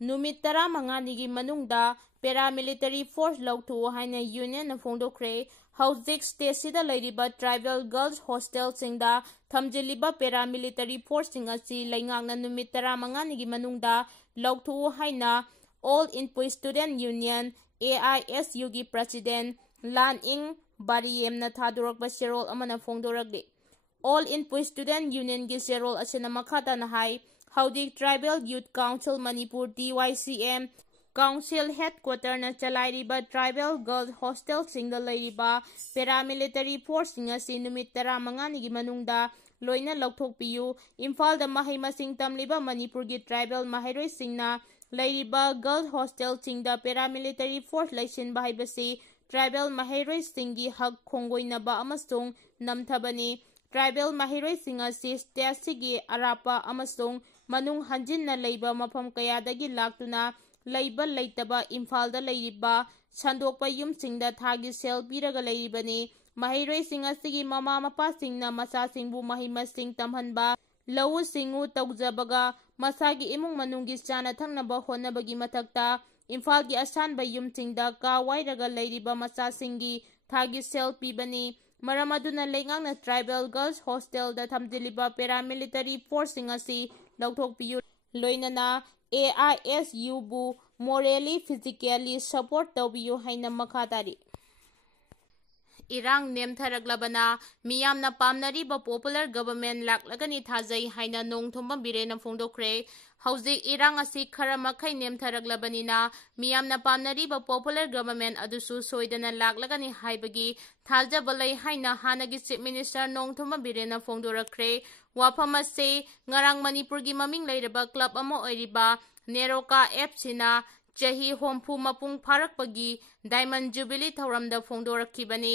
नुमित 15 मनुंगदा paramilitary force लौथुओ हाइना यूनियन फोंदोखरे हौजिक स्टेटसिदा लैरिबा ट्राइबल गर्ल्स हॉस्टल सिंगदा थमजिलिबा पैरामिलिटरी फोर्स सिंग असि लैंगांगना नुमित 15 मनुंगदा लौथुओ हाइना ऑल इनपुट स्टूडेंट यूनियन AISU की प्रेसिडेंट लान इंग बारियेमना थादोरकबा शेरोल अमना फोंदोरकले ऑल इनपुट स्टूडेंट यूनियन की शेरोल असिना मखाताना हाई हौदिक tribal youth council Manipur TYCM council headquarter न चलाइरिबा ट्राइबल गर्ल्स हॉस्टल सिंगदा लैरिबा पैरामिलिटरी फोर्स सिंग असि नुमित 15 की मनुंगदा लोइना लौथोकपियु इम्फाल द महै मसिंग तमलिबा मणिपुर की ट्राइबल महैरोइ सिंगना लैरिबा गर्ल्स हॉस्टल सिंगदा पैरामिलिटरी फोर्स लैसिनबा हाइबसि ट्राइबल महैरोइ सिंगी हक खोंगोइनबा अमसुंग नमथबनी ट्राइबल महैरोइ सिंग असि स्टेटसिगी अरापा अमसुंग मनुंग हंजिनना लैबा मफम कयादगी लाक्तुना लैबा लैतबा इम्फाल द लैरिबा संदोकपा युमसिंगदा थागी सेल पीरगा लैरिबनी महैरोइ सिंग असिगी ममा मपा सिंगना मसा सिंगबु महै मसिंग तमहनबा लौ सिंगु तौजबगा मसागी इमुंग मनुंगी चाना थंगनबा होनबगी मथक्ता इम्फाल की असानबा युमसिंगदा का वाइरगा लैरिबा मसा सिंगी थागी सेल पीबनी मरम अदुना लैंगांगना ट्राइबल गर्ल्स हॉस्टल दा थमजिलिबा पैरामिलिटरी फोर्स सिंग असि लौथोकपियु लोइनना AISU बु मोरली फिजिकली सपोर्ट तौबियु हाइना मखातारी इरांग नेमथरगलबना मियामना पामनरीबा पॉपुलर गवर्नमेंट लाक्लगनी थाजै हाइना नोंथोंबम बिरेना फोंदोखरे हौजिक इरांग असि खरा मखै नेमथरगलबनिना मियामना पामनरीबा पॉपुलर गवर्नमेंट अदुसु सोइदना लाक्लगनी हाइबगी थाजबा लै हाइना हानगी चीफ मिनिस्टर नोंथोंबम बिरेना फोंदोरखरे वाफम असे ngarang मणिपुर की ममिंग लैरबा क्लब अमा ओइरिबा नेरोका एफसिना चही होमफु मपुंग फारकपगी डायमंड जुबिली थौरमदा फोंदोरखिबनी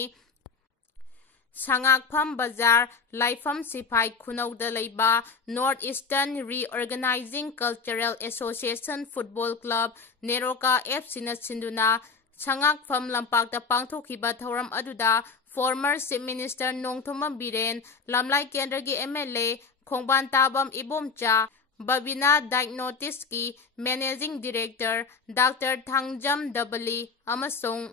सांगाकफम बाजार लाइफम सिपाई खुनौदा लैबा north eastern reorganising cultural association football club NEROCA एफसिना सिंदुना सांगाकफम लंपाकता पांगथोखिबा थौरम अदुदा former chief minister Nongthombam Biren Lamlai केंद्र की MLA Khongbantabam Ibomcha Babina diagnostics की managing director doctor Thangjam Dhabali अमसोंग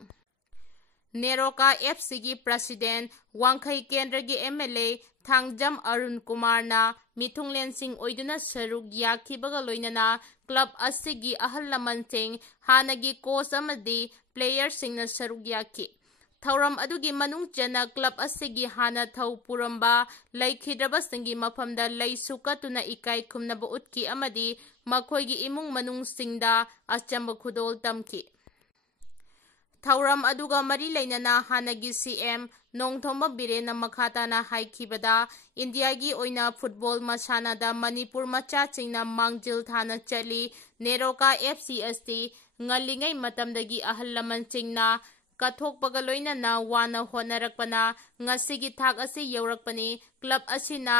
नेरोका FC की प्रेसिडेंट वांखै केंद्र की MLA थांगजम अरुण कुमारना मिथुंगलेनसिंग ओइदुना सरुक याखिबगा लोइनना क्लब असिगी अहल लमनसिंग हानगी कोच अमदी प्लेयरसिंगना सरुक याखि थौरम अदुगी मनुंग चना क्लब असिगी हाना थौ पुरंबा लैखिद्रबसिंगी मफमदा लैसुकतुना इकाई खुमनबा उतकी अमदी मखोइगी इमुंग मनुंग सिंगदा अचंब खुदोल तमकी थौरम अदुगा मरी लैनना हानगी CM नोंथोंबा बिरेना मखाताना हाइखिबदा इंडिया की ओइना फुटबॉल मसानादा मणिपुर मचाचिंगना मांगजिल थाना चली नेरोका FC अस्ति ngalingay matamdagi ahal lamanchingna कथोकपगा लोइनना वाना होनरकपना ngasigi thak asi yaurakpani club asina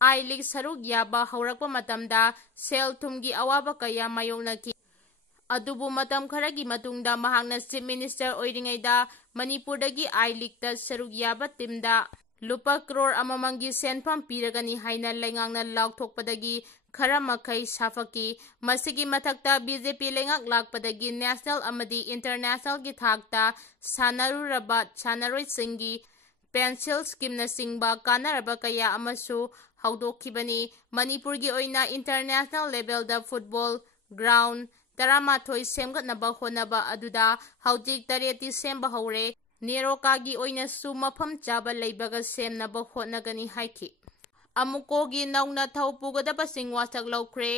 I League saruk yaba haurakpa matamda sel thumgi awaba kaya mayoknaki adubu matam kharagi matungda mahakna chief minister oiringaida manipurdagi I League ta saruk yaba timda lupa crore amamangi senpham piragani haina laingangna laukthokpadagi खरा मखै साफकी मसिगी मथक्ता BJP लेंगक लाकपदगी national अमदी international की थाकता सानरुरबा सानरोइ सिंगी pencil scheme न सिंगबा कानरबा कया अमसु हौदोखिबनी मणिपुर की ओइना international level द football ground 13 सेमगतनबा होनबा अदुदा हौजिक 3 सेमबा हौरे नेरोका की ओइना सु मफम चाबा लैबगा सेमनबा होनगनी हाइखि अमुकोगी नौना थौ पुगदबा सिंगवासक लौख्रे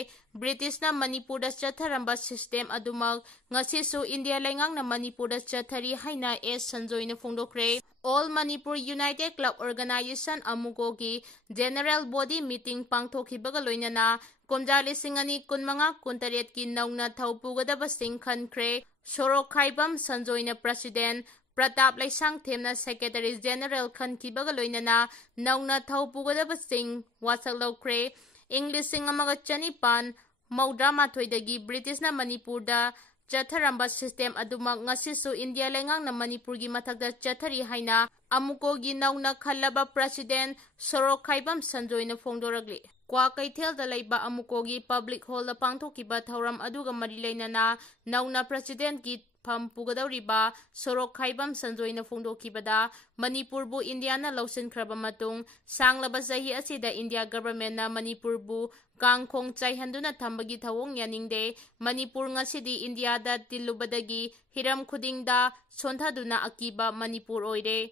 ब्रिटिशना मणिपुरदा चथरंबा सिस्टम अदुमक ngasisu इंडिया लेंगांगना मणिपुरदा चथरी हाइना एस संजोइना फोंदोख्रे all Manipur united club organisation अमुकोगी जनरल बॉडी मीटिंग पांगथोखिबगा लोइनना कुमजा 2015-18 की नौना थौ पुगदबा सिंग खनख्रे सोरोखाइबम संजोइना प्रेसिडेंट प्रताप लैसांग थेमना सेक्रेटरी जनरल खनखिबगा लोइनना नौना थौ पुगदबा सिंग वासक लौख्रे इंग्लिश सिंग अमगा चनिपान मौद्रा माथोइदगी ब्रिटिशना मणिपुरदा ꯆꯠꯊꯔꯝꯕ ꯁꯤꯁꯇꯦꯝ ꯑꯗꯨꯃꯛ ꯉꯁꯤꯁꯨ ꯏꯟꯗꯤꯌꯥ ꯂꯩꯉꯥꯛꯅ ꯃꯅꯤꯄꯨꯔꯒꯤ ꯃꯊꯛꯇ ꯆꯠꯊꯔꯤ ꯍꯥꯏꯅ ꯑꯃꯨꯛꯀꯣꯒꯤ ꯅꯧꯅ ꯈꯜꯂꯕ ꯄ꯭ꯔꯁꯤꯗꯦꯟꯠ ꯁꯣꯔꯣꯛꯈꯥꯏꯕꯝ ꯁꯟꯖꯣꯏꯅ ꯐꯣꯡꯗꯣꯔꯛꯂꯤ꯫ ꯀ꯭ꯋꯥꯀꯩꯊꯦꯜꯗ ꯂꯩꯕ ꯑꯃꯨꯛꯀꯣꯒꯤ ꯄꯕ꯭ꯂꯤꯛ ꯍꯣꯜꯗ ꯄꯥꯡꯊꯣꯛꯈꯤꯕ ꯊꯧꯔꯝ ꯑꯗꯨꯒ ꯃꯔꯤ ꯂꯩꯅꯅ ꯅꯧꯅ ꯄ꯭ꯔꯁꯤꯗꯦꯟꯠꯀꯤ ꯐꯝ ꯄꯨꯒꯗꯧꯔꯤꯕ ꯁꯣꯔꯣꯛꯈꯥꯏꯕꯝ ꯁꯟꯖꯣꯏꯅ ꯐꯣꯡꯗꯣꯛꯈꯤꯕꯗ ꯃꯅꯤꯄꯨꯔꯕꯨ ꯏꯟꯗꯤꯌꯥꯅ ꯂꯧꯁꯤꯟꯈ꯭ꯔꯕ ꯃꯇꯨꯡ ꯁꯥꯡꯂꯕ ꯆꯍꯤ ꯑꯁꯤꯗ ꯏꯟꯗꯤꯌꯥ ꯒꯚꯔꯟꯃꯦꯟꯠꯅ ꯃꯅꯤꯄꯨꯔꯕꯨ ꯀꯥꯡꯈꯣꯡ ꯆꯥꯏꯍꯟꯗꯨꯅ ꯊꯝꯕꯒꯤ ꯊꯧꯑꯣꯡ ꯌꯥꯅꯤꯡꯗꯦ, ꯃꯅꯤꯄꯨꯔ ꯉꯁꯤꯗꯤ ꯏꯟꯗꯤꯌꯥꯗ ꯇꯤꯜꯂꯨꯕꯗꯒꯤ ꯍꯤꯔꯝ ꯈꯨꯗꯤꯡꯗ ꯁꯣꯟꯊꯗꯨꯅ ꯑꯀꯤꯕ ꯃꯅꯤꯄꯨꯔ ꯑꯣꯏꯔꯦ꯫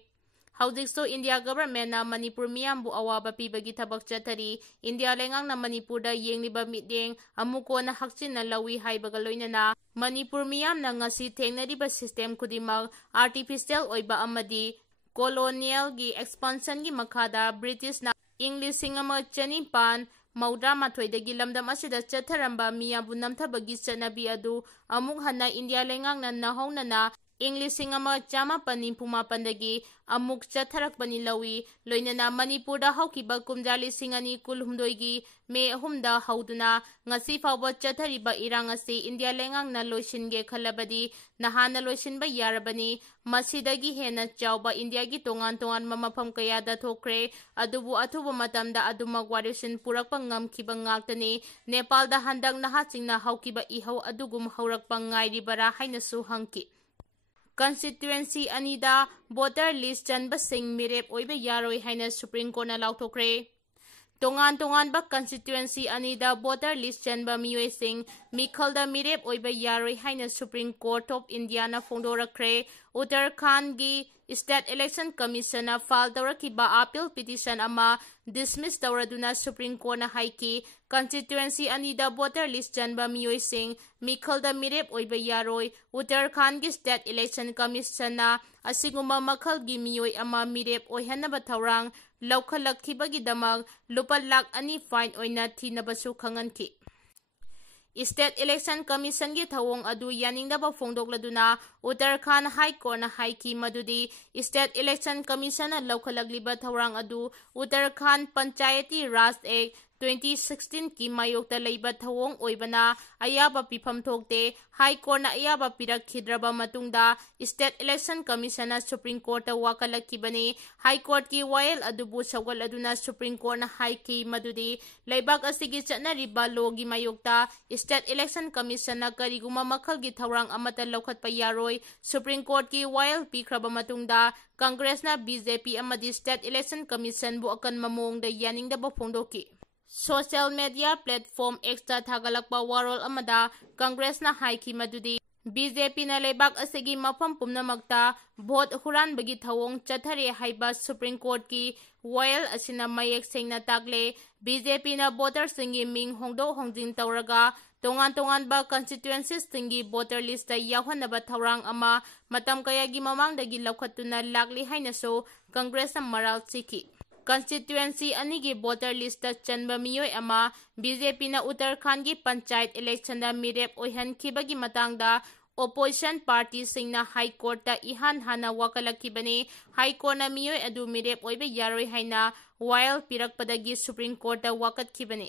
ꯍꯧꯖꯤꯛꯁꯨ ꯏꯟꯗꯤꯌꯥ ꯒꯚꯔꯟꯃꯦꯟꯠꯅ ꯃꯅꯤꯄꯨꯔ ꯃꯤꯌꯥꯝꯕꯨ ꯑꯋꯥꯕ ꯄꯤꯕꯒꯤ ꯊꯕꯛ ꯆꯠꯊꯔꯤ꯫ ꯏꯟꯗꯤꯌꯥ ꯂꯩꯉꯥꯛꯅ ꯃꯅꯤꯄꯨꯔꯗ ꯌꯦꯡꯂꯤꯕ ꯃꯤꯠꯌꯦꯡ ꯑꯃꯨꯛꯀꯣꯅ ꯍꯛꯆꯤꯟꯅ ꯂꯧꯏ ꯍꯥꯏꯕꯒ ꯂꯣꯏꯅꯅ ꯃꯅꯤꯄꯨꯔ ꯃꯤꯌꯥꯝꯅ ꯉꯁꯤ ꯊꯦꯡꯅꯔꯤꯕ ꯁꯤꯁꯇꯦꯝ ꯈꯨꯗꯤꯡꯃꯛ ꯑꯥꯔꯇꯤꯐꯤꯁꯤꯌꯦꯜ ꯑꯣꯏꯕ ꯑꯃꯗꯤ ꯀꯣꯂꯣꯅꯤꯌꯦꯜꯒꯤ ꯑꯦꯛꯁꯄꯥꯟꯁꯟꯒꯤ ꯃꯈꯥꯗ ꯕ꯭ꯔꯤꯇꯤꯁꯅ ꯏꯪ 1892ꯗꯒꯤ ꯂꯝꯗꯝ ꯑꯁꯤꯗ ꯆꯠꯊꯔꯝꯕ ꯃꯤꯌꯥꯝꯕꯨ ꯅꯝꯊꯕꯒꯤ ꯆꯠꯅꯕꯤ ꯑꯗꯨ ꯑꯃꯨꯛ ꯍꯟꯅ ꯏꯟꯗꯤꯌꯥ ꯂꯩꯉꯥꯛꯅ ꯅꯧꯍꯧꯅꯅ ꯏꯪ 1918ꯗꯒꯤ ꯑꯃꯨꯛ ꯆꯠꯊꯔꯛꯄꯅꯤ ꯂꯧꯏ꯫ ꯂꯣꯏꯅꯅ ꯃꯅꯤꯄꯨꯔꯗ ꯍꯧꯈꯤꯕ ꯀꯨꯝꯖꯥ 2018ꯒꯤ ꯃꯦ 3ꯗ ꯍꯧꯗꯨꯅ ꯉꯁꯤ ꯐꯥꯎꯕ ꯆꯠꯊꯔꯤꯕ ꯏꯔꯥꯡ ꯑꯁꯤ ꯏꯟꯗꯤꯌా ꯂꯩꯉꯥꯛꯅ ꯂꯣꯏꯁꯤꯟꯒꯦ ꯈꯜꯂꯕꯗꯤ ꯅꯍꯥꯟꯅ ꯂꯣꯏꯁꯤꯟꯕ ꯌꯥꯔꯕꯅꯤ꯫ ꯃꯁꯤꯗꯒꯤ ꯍꯦꯟꯅ ꯆꯥꯎꯕ ꯏꯟꯗꯤꯌꯥꯒꯤ ꯇꯣꯉꯥꯟ ꯇꯣꯉꯥꯟꯕ ꯃꯐꯝ ꯀꯌꯥꯗ ꯊꯣꯛꯈ꯭ꯔꯦ, ꯑꯗꯨꯕꯨ ꯑꯊꯨꯕ ꯃꯇꯝꯗ ꯑꯗꯨꯃꯛ ꯋꯥꯔꯦꯞꯁꯤꯟ ꯄꯨꯔꯛꯄ ꯉꯝꯈꯤꯕ ꯉꯥꯛꯇꯅꯤ꯫ ꯅꯦꯄꯥꯜꯗ ꯍꯟꯗꯛ ꯅꯍꯥꯁꯤꯡꯅ ꯍꯧꯈꯤꯕ ꯏꯍꯧ ꯑꯗꯨꯒꯨꯝ ꯍꯧꯔꯛꯄ ꯉꯥꯏꯔꯤꯕꯔꯥ ꯍꯥꯏꯅꯁꯨ ꯍꯪꯈꯤ꯫ ꯀꯟꯁꯇꯤꯇ꯭ꯌꯨꯑꯦꯟꯁꯤ ꯑꯅꯤꯗ ꯚꯣꯇꯔ ꯂꯤꯁꯠ ꯆꯟꯕꯁꯤꯡ ꯃꯤꯔꯦꯞ ꯑꯣꯏꯕ ꯌꯥꯔꯣꯏ ꯍꯥꯏꯅ ꯁꯨꯄ꯭ꯔꯤꯝ ꯀꯣꯔꯠꯅ ꯂꯥꯎꯊꯣꯛꯈ꯭ꯔꯦ꯫ ꯇꯣꯉꯥꯟ ꯇꯣꯉꯥꯟꯕ ꯀꯟꯁꯇꯤꯇ꯭ꯌꯨꯑꯦꯟꯁꯤ ꯑꯅꯤꯗ ꯚꯣꯇꯔ ꯂꯤꯁꯠ ꯆꯟꯕ ꯃꯤꯑꯣꯏꯁꯤꯡ ꯃꯤꯈꯜꯗ ꯃꯤꯔꯦꯞ ꯑꯣꯏꯕ ꯌꯥꯔꯣꯏ ꯍꯥꯏꯅ ꯁꯨꯄ꯭ꯔꯤꯝ ꯀꯣꯔꯠ ꯑꯣꯐ ꯏꯟꯗꯤꯌꯥꯅ ꯐꯣꯡꯗꯣꯔꯛꯈ꯭ꯔꯦ꯫ ꯎꯠꯇꯔꯈꯥꯟꯗꯒꯤ ꯁ꯭ꯇꯦꯠ ꯏꯂꯦꯛꯁꯟ ꯀꯃꯤꯁꯟꯅ ꯐꯥꯏꯜ ꯇꯧꯔꯛꯈꯤꯕ ꯑꯄꯤꯜ ꯄꯤꯇꯤꯁꯟ ꯑꯃ ꯗꯤꯁꯃꯤꯁ ꯇꯧꯔꯗꯨꯅ ꯁꯨꯄ꯭ꯔꯤꯝ ꯀꯣꯔꯠꯅ ꯍꯥꯏꯈꯤ ꯀꯟꯁꯇꯤꯇ꯭ꯌꯨꯑꯦꯟꯁꯤ ꯑꯅꯤꯗ ꯚꯣꯇꯔ ꯂꯤꯁꯠ ꯆꯟꯕ ꯃꯤꯑꯣꯏꯁꯤꯡ ꯃꯤꯈꯜꯗ ꯃꯤꯔꯦꯞ ꯑꯣꯏꯕ ꯌꯥꯔꯣꯏ꯫ ꯎꯠꯇꯔꯈꯥꯟꯗꯒꯤ ꯁ꯭ꯇꯦꯠ ꯏꯂꯦꯛꯁꯟ ꯀꯃꯤꯁꯟꯅ ꯑꯁꯤꯒꯨꯝꯕ ꯃꯈꯜꯒꯤ ꯃꯤꯑꯣꯏ ꯑꯃ ꯃꯤꯔꯦꯞ ꯑꯣꯏꯍꯟꯅꯕ ꯊꯧꯔꯥꯡ ꯂꯧꯈꯠꯂꯛꯈꯤꯕꯒꯤꯗꯃꯛ ꯂꯨꯄꯥ ꯂꯥꯈ 2 ꯐꯥꯏꯟ ꯑꯣꯏꯅ ꯊꯤꯅꯕꯁꯨ ꯈꯪꯍꯟꯈꯤ꯫ ꯁ꯭ꯇꯦꯠ ꯏꯂꯦꯛꯁꯟ ꯀꯃꯤꯁꯟꯒꯤ ꯊꯧꯑꯣꯡ ꯑꯗꯨ ꯌꯥꯅꯤꯡꯗꯕ ꯐꯣꯡꯗꯣꯛꯂꯗꯨꯅ ꯎꯠꯇꯔꯈꯥꯟꯗ ꯍꯥꯏ ꯀꯣꯔꯠꯅ ꯍꯥꯏꯈꯤ ꯃꯗꯨꯗꯤ ꯁ꯭ꯇꯦꯠ ꯏꯂꯦꯛꯁꯟ ꯀꯃꯤꯁꯟꯅ ꯂꯧꯈꯠꯂꯛꯂꯤꯕ ꯊꯧꯔꯥꯡ ꯑꯗꯨ ꯎꯠꯇꯔꯈꯥꯟꯗ ꯄꯟꯆꯥꯌꯦꯇꯤ ꯔꯥꯖ ꯑꯦꯛ 2016ꯀꯤ ꯃꯥꯌꯣꯛꯇ ꯂꯩꯕ ꯊꯧꯑꯣꯡ ꯑꯣꯏꯕꯅ ꯑꯌꯥꯕ ꯄꯤꯐꯝ ꯊꯣꯛꯇꯦ꯫ ꯍꯥꯏ ꯀꯣꯔꯠꯅ ꯑꯌꯥꯕ ꯄꯤꯔꯛꯈꯤꯗ꯭ꯔꯕ ꯃꯇꯨꯡꯗ ꯁ꯭ꯇꯦꯠ ꯏꯂꯦꯛꯁꯟ ꯀꯃꯤꯁꯟꯅ ꯁꯨꯄ꯭ꯔꯤꯝ ꯀꯣꯔꯠꯇ ꯋꯥꯀꯠꯂꯛꯈꯤꯕꯅꯤ꯫ ꯍꯥꯏ ꯀꯣꯔꯠꯀꯤ ꯋꯥꯌꯦꯜ ꯑꯗꯨꯕꯨ ꯁꯧꯒꯠꯂꯗꯨꯅ ꯁꯨꯄ꯭ꯔꯤꯝ ꯀꯣꯔꯠꯅ ꯍꯥꯏꯈꯤ ꯃꯗꯨꯗꯤ ꯂꯩꯕꯥꯛ ꯑꯁꯤꯒꯤ ꯆꯠꯅꯔꯤꯕ ꯂꯣꯒꯤ ꯃꯥꯌꯣꯛꯇ ꯁ꯭ꯇꯦꯠ ꯏꯂꯦꯛꯁꯟ ꯀꯃꯤꯁꯟꯅ ꯀꯔꯤꯒꯨꯝꯕ ꯃꯈꯜꯒꯤ ꯊꯧꯔꯥꯡ ꯑꯃꯠꯇ ꯂꯧꯈꯠꯄ ꯌꯥꯔꯣꯏ꯫ ꯁꯨꯄ꯭ꯔꯤꯝ ꯀꯣꯔꯠꯀꯤ ꯋꯥꯌꯦꯜ ꯄꯤꯈ꯭ꯔꯕ ꯃꯇꯨꯡꯗ ꯀꯪꯒ꯭ꯔꯦꯁꯅ ꯕꯤꯖꯦꯄꯤ ꯑꯃꯗꯤ ꯁ꯭ꯇꯦꯠ ꯏꯂꯦꯛꯁꯟ ꯀꯃꯤꯁꯟꯕꯨ ꯑꯀꯟꯕ ꯃꯑꯣꯡꯗ ꯌꯥꯅꯤꯡꯗꯕ ꯐꯣꯡꯗꯣꯛꯈꯤ꯫ ꯁꯣꯁꯤꯌꯦꯜ ꯃꯤꯗꯤꯌꯥ ꯄ꯭ꯂꯦꯠꯐꯣꯔꯝ ꯑꯦꯛꯁꯇ ꯊꯥꯒꯠꯂꯛꯄ ꯋꯥꯔꯣꯜ ꯑꯃꯗ ꯀꯪꯒ꯭ꯔꯦꯁꯅ ꯍꯥꯏꯈꯤ ꯃꯗꯨꯗꯤ ꯕꯤꯖꯦꯄꯤꯅ ꯂꯩꯕꯥꯛ ꯑꯁꯤꯒꯤ ꯃꯐꯝ ꯄꯨꯝꯅꯃꯛꯇ ꯚꯣꯠ ꯍꯨꯔꯥꯟꯕꯒꯤ ꯊꯧꯑꯣꯡ ꯆꯠꯊꯔꯦ ꯍꯥꯏꯕ ꯁꯨꯄ꯭ꯔꯤꯝ ꯀꯣꯔꯠꯀꯤ ꯋꯥꯌꯦꯜ ꯑꯁꯤꯅ ꯃꯌꯦꯛ ꯁꯦꯡꯅ ꯇꯥꯛꯂꯦ꯫ ꯕꯤꯖꯦꯄꯤꯅ ꯚꯣꯇꯔꯁꯤꯡꯒꯤ ꯃꯤꯡ ꯍꯣꯡꯗꯣꯛ ꯍꯣꯡꯖꯤꯟ ꯇꯧꯔꯒ ꯇꯣꯉꯥꯟ ꯇꯣꯉꯥꯟꯕ ꯀꯟꯁꯇꯤꯇ꯭ꯌꯨꯑꯦꯟꯁꯤꯁꯤꯡꯒꯤ ꯚꯣꯇꯔ ꯂꯤꯁꯠꯇ ꯌꯥꯎꯍꯟꯅꯕ ꯊꯧꯔꯥꯡ ꯑꯃ ꯃꯇꯝ ꯀꯌꯥꯒꯤ ꯃꯃꯥꯡꯗꯒꯤ ꯂꯧꯈꯠꯇꯨꯅ ꯂꯥꯛꯂꯤ ꯍꯥꯏꯅꯁꯨ ꯀꯪꯒ꯭ꯔꯦꯁꯅ ꯃꯔꯥꯜ ꯁꯤꯈꯤ꯫ ꯀꯟꯁꯇꯤꯇ꯭ꯌꯨꯑꯦꯟꯁꯤ ꯑꯅꯤꯒꯤ ꯚꯣꯇꯔ ꯂꯤꯁꯠꯇ ꯆꯟꯕ ꯃꯤꯑꯣꯏ ꯑꯃ ꯕꯤꯖꯦꯄꯤꯅ ꯎꯠꯇꯔꯈꯥꯟꯗꯒꯤ ꯄꯟꯆꯥꯌꯠ ꯏꯂꯦꯛꯁꯟꯗ ꯃꯤꯔꯦꯞ ꯑꯣꯏꯍꯟꯈꯤꯕꯒꯤ ꯃꯇꯥꯡꯗ ꯑꯣꯄꯣꯖꯤꯁꯟ ꯄꯥꯔꯇꯤꯁꯤꯡꯅ ꯍꯥꯏ ꯀꯣꯔꯠꯇ ꯏꯍꯥꯟ ꯍꯥꯟꯅ ꯋꯥꯀꯠꯂꯛꯈꯤꯕꯅꯤ꯫ ꯍꯥꯏ ꯀꯣꯔꯠꯅ ꯃꯤꯑꯣꯏ ꯑꯗꯨ ꯃꯤꯔꯦꯞ ꯑꯣꯏꯕ ꯌꯥꯔꯣꯏ ꯍꯥꯏꯅ ꯋꯥꯌꯦꯜ ꯄꯤꯔꯛꯄꯗꯒꯤ ꯁꯨꯄ꯭ꯔꯤꯝ ꯀꯣꯔꯠꯇ ꯋꯥꯀꯠꯈꯤꯕꯅꯤ꯫